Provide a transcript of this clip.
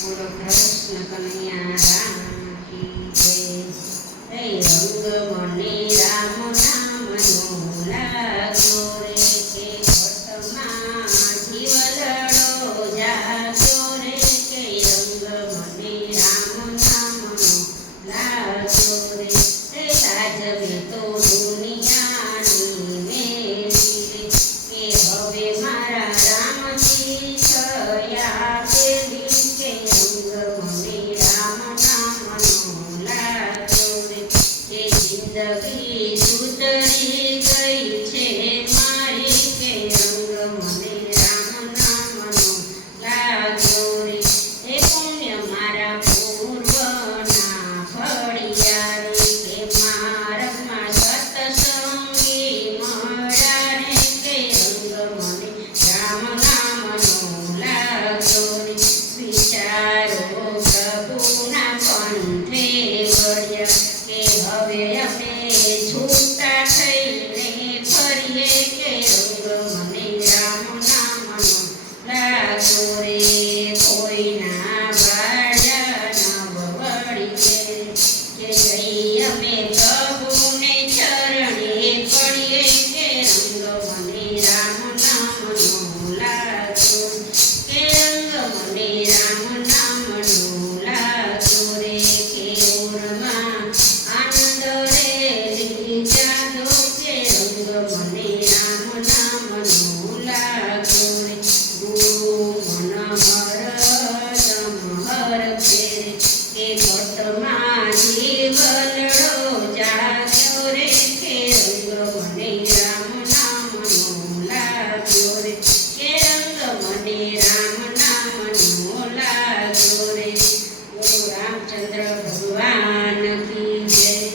બોલો કૃષ્ણ કનૈયા રામ કી જય. રંગ મને રામ નામનો લાગ્યો રે, કે ઘટમાં જીવલડો જાગ્યો રે, કે રંગ મને રામ નામનો લાગ્યો રે. લાજવે તો દુનિયાની મેલી રે, કે હવે મારા રામજી થયા પેલી, કે રંગ મને રામ નામનો લાગ્યો રે. કે જિંદગી સુધરી ગઈ છે મારી, કે રંગ મને રામ નામનો લાગ્યો રે. એ પુણ્ય મારા પૂર્વના ફળિયા રે, કે માર્ગમાં સત્સંગી મળ્યા રે, કે રંગ મને રામ નામનો લાગ્યો રે. વિચારો પ્રભુના કંઠે ગળ્યા, કે હવે અમે છૂટા થઈને ફરીએ, કે રંગ મને રામ નામનો લાગ્યો રે. કોઈના વાડા ન વળીએ, કે જઈ અમે પ્રભુને ચરણે પડીએ, કે રંગ મને રામ નામનો લાગ્યો, કે રંગ મને રામ નામનો લાગ્યો રે. કે ઓરમાં આનંદ રે લીજાદો, કે રંગ મને રામ નામનો લાગ્યો રે. ગુરુ મનહર સમહર ફેરે, કે ઘટમાં જીવલડો જાગ્યો રે, કે રંગ મને રામ નામનો લાગ્યો રે, કે રંગ મને રામ નામનો લાગ્યો રે. ગુરુ રામચંદ્ર